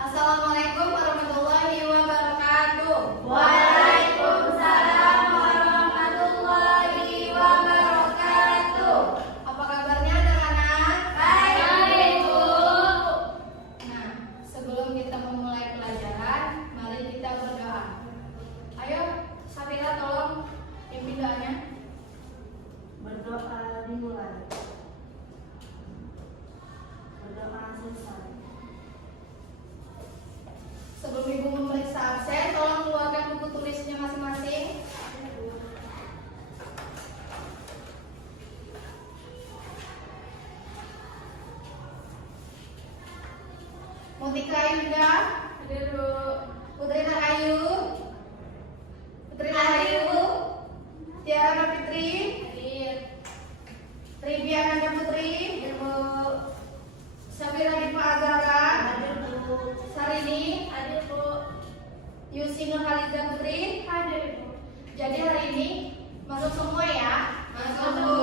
Assalamualaikum warahmatullahi wabarakatuh. Waalaikumsalam warahmatullahi wabarakatuh. Apa kabarnya anak-anak? Baik, Bu. Nah, sebelum kita memulai pelajaran, mari kita berdoa. Ayo, Safira tolong pimpin doanya. Berdoa dimulai. Berdoa selesai. Sebelum Ibu memeriksa absen, tolong keluarkan buku tulisnya masing-masing. Mutika Yunda, hadir Bu. Putri Rahayu, Putri Rahayu, Tiara Fitri, hadir. Ribi Ananda Putri, hadir Bu. Safira Dipa Azara, Hadir, Bu. Sarini, Hadir, Bu. Yusi Nurhaliza Putri, Hadir, Bu. jadi hari ini masuk semua ya? Masuk, Bu.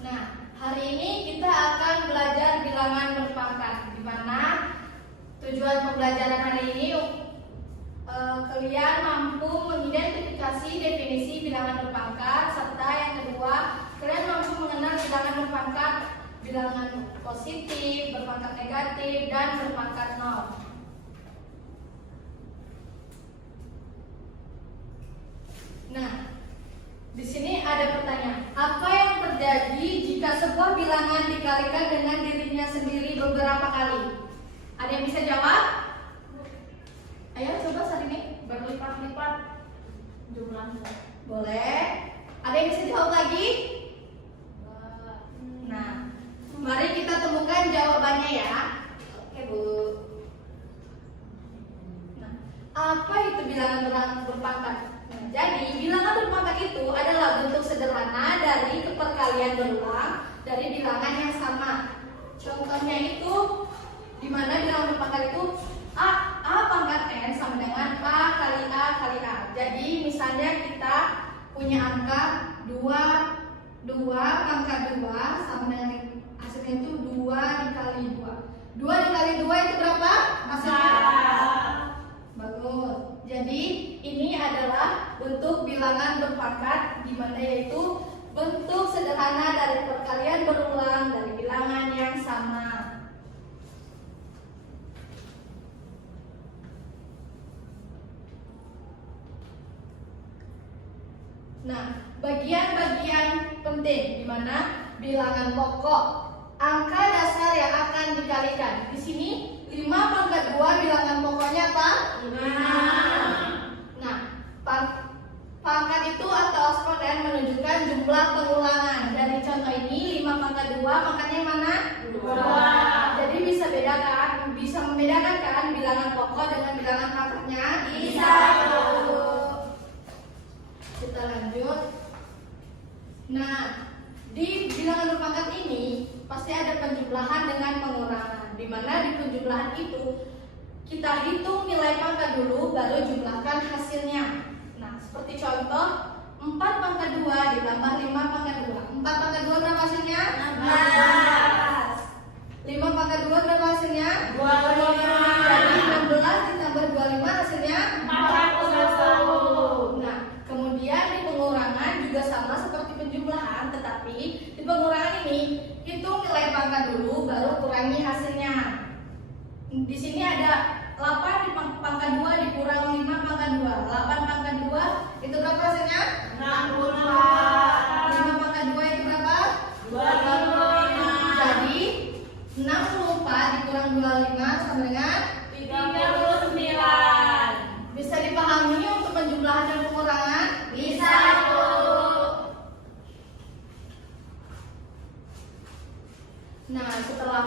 Nah, hari ini kita akan belajar bilangan berpangkat, di mana tujuan pembelajaran hari ini kalian mampu mengidentifikasi definisi bilangan berpangkat, serta yang kedua kalian mampu mengenal bilangan berpangkat, bilangan positif, berpangkat negatif, dan berpangkat nol. Nah, di sini ada pertanyaan. Apa yang terjadi jika sebuah bilangan dikalikan dengan dirinya sendiri beberapa kali? Ada yang bisa jawab? Ayo coba saat ini. Berlipat-lipat jumlahnya. Boleh. Ada yang bisa jawab lagi? Nah, mari kita temukan jawabannya ya. Oke, Bu. Nah, apa itu bilangan berpangkat? Nah, jadi bilangan berpangkat itu adalah bentuk sederhana dari keperkalian berulang dari bilangan yang sama. Contohnya itu di mana bilangan berpangkat itu A pangkat N sama dengan A kali A kali A. Jadi misalnya kita punya angka 2 pangkat 2 sama dengan hasilnya itu 2 dikali 2. 2 dikali 2 itu berapa? Hasilnya? Bagus. Jadi ini adalah bentuk bilangan berpangkat, di mana yaitu bentuk sederhana dari perkalian berulang dari bilangan yang sama. Nah, bagian-bagian penting di mana bilangan pokok, angka dasar yang akan dikalikan. Di sini 5 pangkat 2 bilangan pokoknya apa? 5. Nah, pangkat itu atau eksponen menunjukkan jumlah pengulangan. Dari contoh ini 5 pangkat 2 pangkatnya yang mana? 2. Jadi bisa bedakan, bisa membedakan kan bilangan pokok dengan bilangan pangkatnya? Bisa. Kita lanjut. Nah, di bilangan berpangkat ini pasti ada penjumlahan dengan pengurangan. Di mana di penjumlahan itu kita hitung nilai pangkat dulu, baru jumlahkan hasilnya. Nah, seperti contoh 4 pangkat 2 ditambah 5 pangkat 2. 4 pangkat 2 berapa hasilnya? 16. 5 pangkat 2 berapa hasilnya? 25. Jadi 16 ditambah 25 hasilnya 41. Nah, kemudian di pengurangan juga sama seperti penjumlahan, tetapi di pengurangan ini hitung nilai pangkat dulu baru kurangi hasilnya. Di sini ada 8 di pangkat 2 dikurang 5 pangkat 2. 8 pangkat 2 itu berapa hasilnya? 64. 5 pangkat 2 itu berapa? 25. Jadi 64 dikurang 25 sama dengan 39. bisa dipahami untuk penjumlahan dan pengurangan? Bisa, Bu. Nah, setelah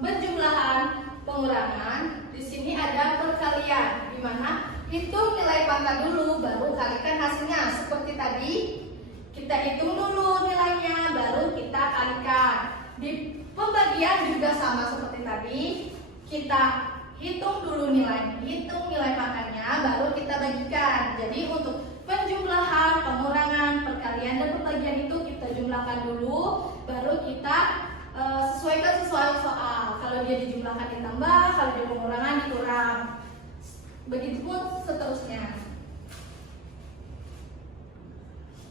penjumlahan pengurangan, di sini ada perkalian, di mana hitung nilai pangkat dulu, baru kalikan hasilnya. Seperti tadi, kita hitung dulu nilainya, baru kita kalikan. Di pembagian juga sama seperti tadi, kita hitung dulu nilai pangkatnya, baru kita bagikan. Jadi untuk penjumlahan, pengurangan, perkalian, dan pembagian itu kita jumlahkan dulu, baru kita sesuaikan sesuai soal. Kalau dia dijumlahkan ditambah, kalau dia pengurangan dikurang. Begitupun seterusnya.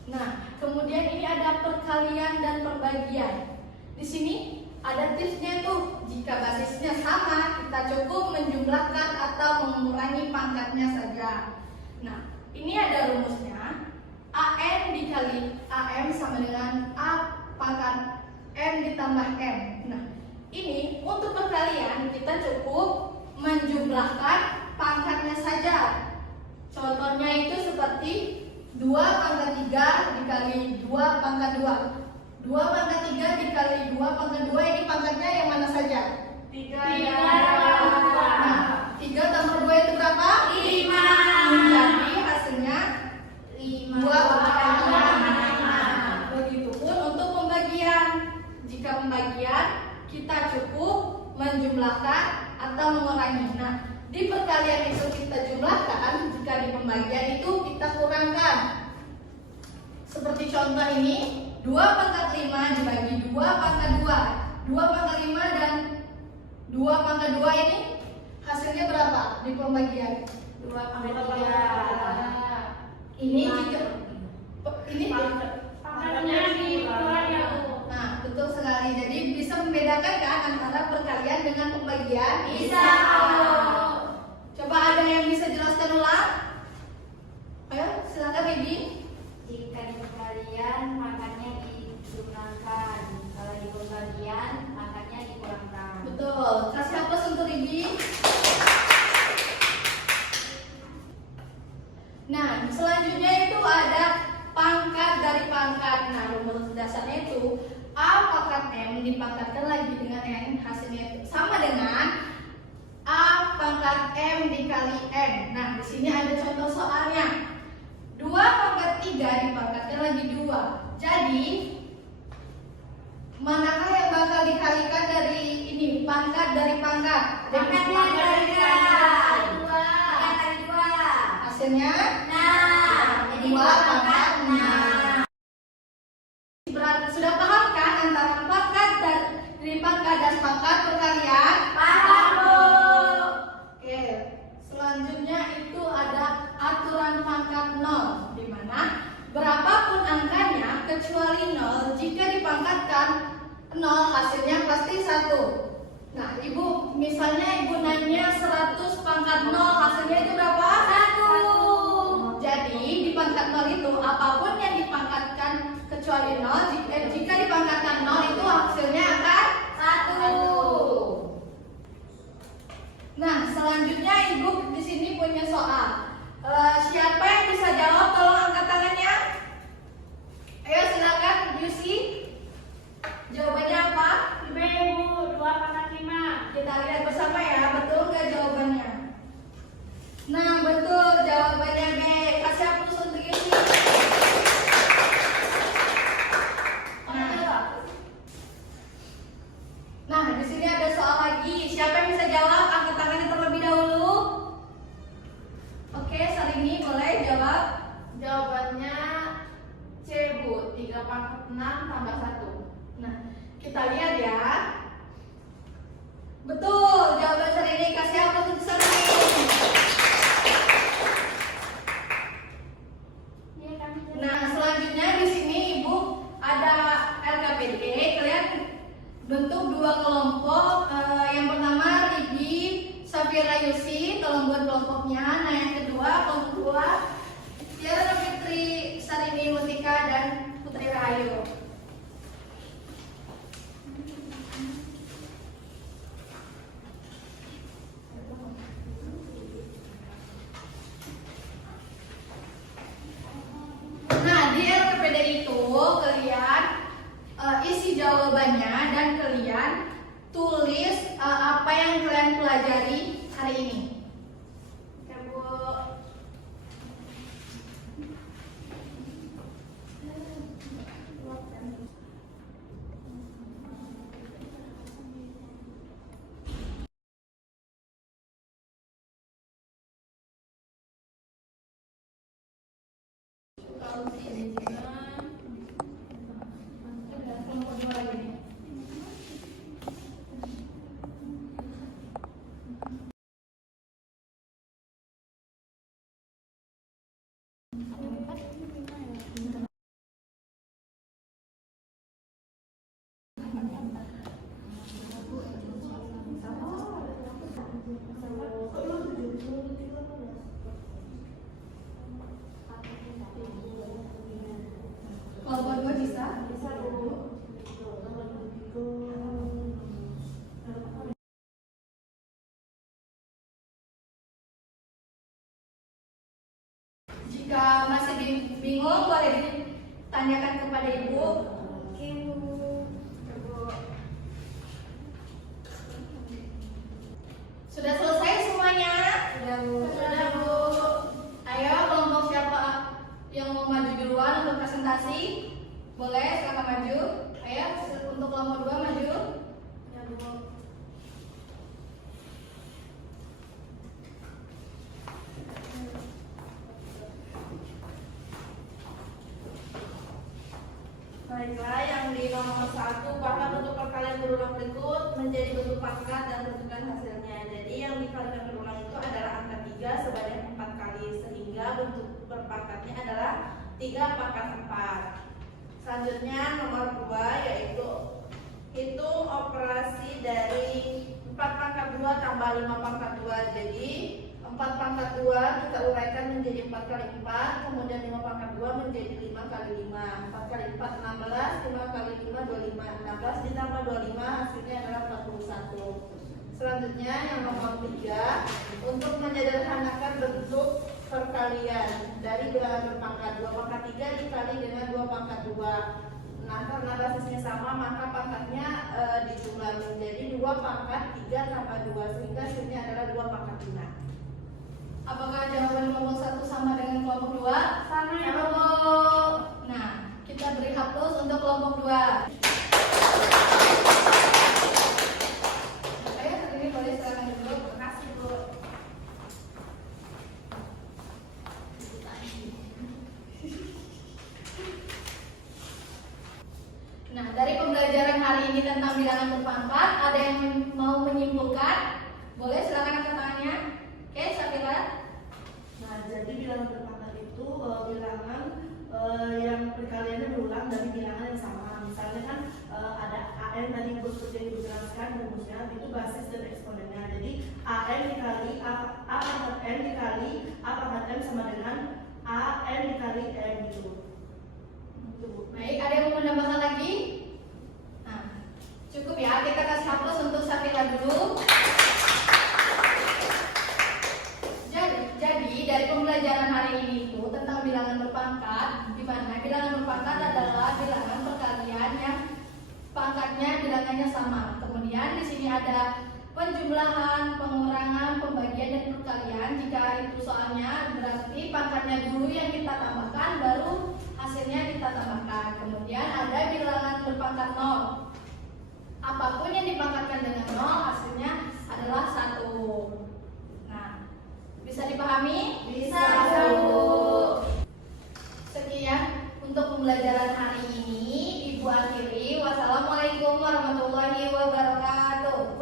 Nah, kemudian ini ada perkalian dan perbagian. Di sini ada tipsnya tuh. Jika basisnya sama, kita cukup menjumlahkan atau mengurangi pangkatnya saja. Nah, ini ada rumusnya. AN dikali AM sama dengan A pangkat M ditambah M. Nah, ini untuk perkalian kita cukup menjumlahkan pangkatnya saja. Contohnya itu seperti 2 pangkat 3 dikali 2 pangkat 2. 2 pangkat 3 dikali 2 pangkat 2, ini pangkatnya yang mana saja? 3. Nah, 3 tambah 2 itu berapa? 5. Jadi hasilnya 2 pangkat 5. Begitupun untuk pembagian. Jika pembagian kita cukup menjumlahkan atau mengurangi. Nah, di perkalian itu kita jumlahkan, jika di pembagian itu kita kurangkan. Seperti contoh ini, 2 pangkat 5 dibagi 2 pangkat 2. 2 pangkat 5 dan 2 pangkat 2 ini hasilnya berapa di pembagian? 2 pangkat 3. Ini jika ini Pangkatnya dikurang ya, Bu. nah, betul sekali. Jadi bisa membedakan kan antara perkalian dengan pembagian? Bisa, Bu. Coba ada yang bisa jelaskan ulang? Ayo, silakan Bibi. Jika di perkalian pangkatnya dijumlahkan, kalau di pembagian pangkatnya dikurangkan. Betul. Kasih hapus untuk Bibi. Nah, selanjutnya itu ada pangkat dari pangkat. Nah, rumus dasarnya itu A pangkat M dipangkatkan lagi dengan N, hasilnya itu sama dengan A pangkat M dikali N. Nah, di sini ada contoh soalnya. 2 pangkat 3 dipangkatkan lagi 2. Jadi, manakah yang bakal dikalikan dari ini? Pangkat dari pangkat. Pangkatnya dari 2. Hasilnya Jadi 2 pangkat 6. 6. Sudah paham kan antara pangkat dari pangkat dan pangkat perkalian? Paham, Bu. Oke. Selanjutnya itu ada aturan pangkat 0, di mana berapapun angkanya kecuali 0, jika dipangkatkan 0 hasilnya pasti 1. Nah, Ibu, misalnya Ibu nanya 100 pangkat 0 hasilnya itu berapa? 1. Jadi di pangkat 0 itu apapun yang dipangkatkan kecuali 0, jika dipangkatkan 0 itu hasilnya akan 1. Nah, selanjutnya Ibu di sini punya soal. Siapa yang bisa jawab? Tolong angkat tangannya. Ayo silakan, Yusi. Jawabannya apa? B, Bu, 2 pangkat 5. Kita lihat bersama ya, betul nggak jawabannya? Nah, betul jawabannya B. Kasih hapus untuk Yusi. Nah, di sini ada soal lagi. Siapa yang bisa jawab? Angkat tangannya terlebih dahulu. Oke, Sarini boleh jawab. Jawabannya C, Bu, 3 pangkat 6 tambah 1. Nah, kita lihat ya. Betul, jawaban Sarini. Kasih hapus untuk Sarini. Nah, selanjutnya di sini Ibu ada LKPD. Kalian bentuk 2 kelompok. Yang pertama Ribi, Safira, Yusi. Tolong buat kelompoknya. Nah, yang kedua kelompok 2 Tiara, Fitri, Sarini, Mutika, dan Putri Rahayu. Nah, di LKPD itu kalian isi jawabannya dan kalian tulis apa yang kalian pelajari hari ini. Oke, Bu. Ada kelompok 2 lagi nih. Jika masih bingung, boleh ditanyakan kepada Ibu. Oke, Bu. Sudah selesai semuanya? Sudah, Bu. Sudah, Bu. Ayo, kelompok siapa yang mau maju duluan untuk presentasi? Boleh, silakan maju. Ayo, untuk kelompok 2 maju. Ya, Bu. Baiklah, yang di nomor 1, bahkan bentuk perkalian berulang berikut menjadi bentuk pangkat dan tentukan hasilnya. Jadi yang dikalikan berulang itu adalah angka 3 sebanyak 4 kali, sehingga bentuk berpangkatnya adalah 3 pangkat 4. Selanjutnya nomor 2 yaitu hitung operasi dari 4 pangkat 2 tambah 5 pangkat 2. Jadi 4 pangkat 2 kita uraikan menjadi 4 kali 4, kemudian 5 pangkat 2 menjadi 5 kali 5. 4 kali 4 16, 5 kali 5 25. 16 ditambah 25 hasilnya adalah 41. Selanjutnya yang nomor 3, untuk menyederhanakan bentuk perkalian dari bilangan berpangkat 2 pangkat 3 dikali dengan 2 pangkat 2. Nah, karena basisnya sama maka pangkatnya dijumlah menjadi 2 pangkat 3 tambah 2, sehingga hasilnya adalah 2 pangkat 5. Apakah jawaban kelompok 1 sama dengan kelompok 2? Sama, ya, Bu. Nah, kita beri hapus untuk kelompok 2. Ayo, ini boleh silakan dulu. Terima kasih, Bu. Nah, dari pembelajaran hari ini tentang bilangan berpangkat, ada yang mau menyimpulkan? Boleh silakan angkat tangannya. Oke, Syafira. Nah, jadi bilangan berpangkat itu bilangan yang perkaliannya berulang dari bilangan yang sama. Misalnya kan ada AN tadi yang seperti yang dijelaskan rumusnya itu basis dan eksponennya. Jadi AN dikali A pangkat N dikali A pangkat M sama dengan AN dikali M gitu. Itu, Bu. Baik, ada yang mau menambahkan lagi? Nah, cukup ya, kita kasih hapus untuk Syafira dulu. Jadi dari pembelajaran hari ini itu tentang bilangan berpangkat, di mana bilangan berpangkat adalah bilangan perkalian yang pangkatnya bilangannya sama. Kemudian di sini ada penjumlahan, pengurangan, pembagian dan perkalian. Jika itu soalnya berarti pangkatnya dulu yang kita tambahkan, baru hasilnya kita tambahkan. Kemudian ada bilangan berpangkat 0. Apapun yang dipangkatkan dengan 0 hasilnya adalah 1. Bisa dipahami? Bisa, Bu. Sekian untuk pembelajaran hari ini. Ibu akhiri. Wassalamualaikum warahmatullahi wabarakatuh.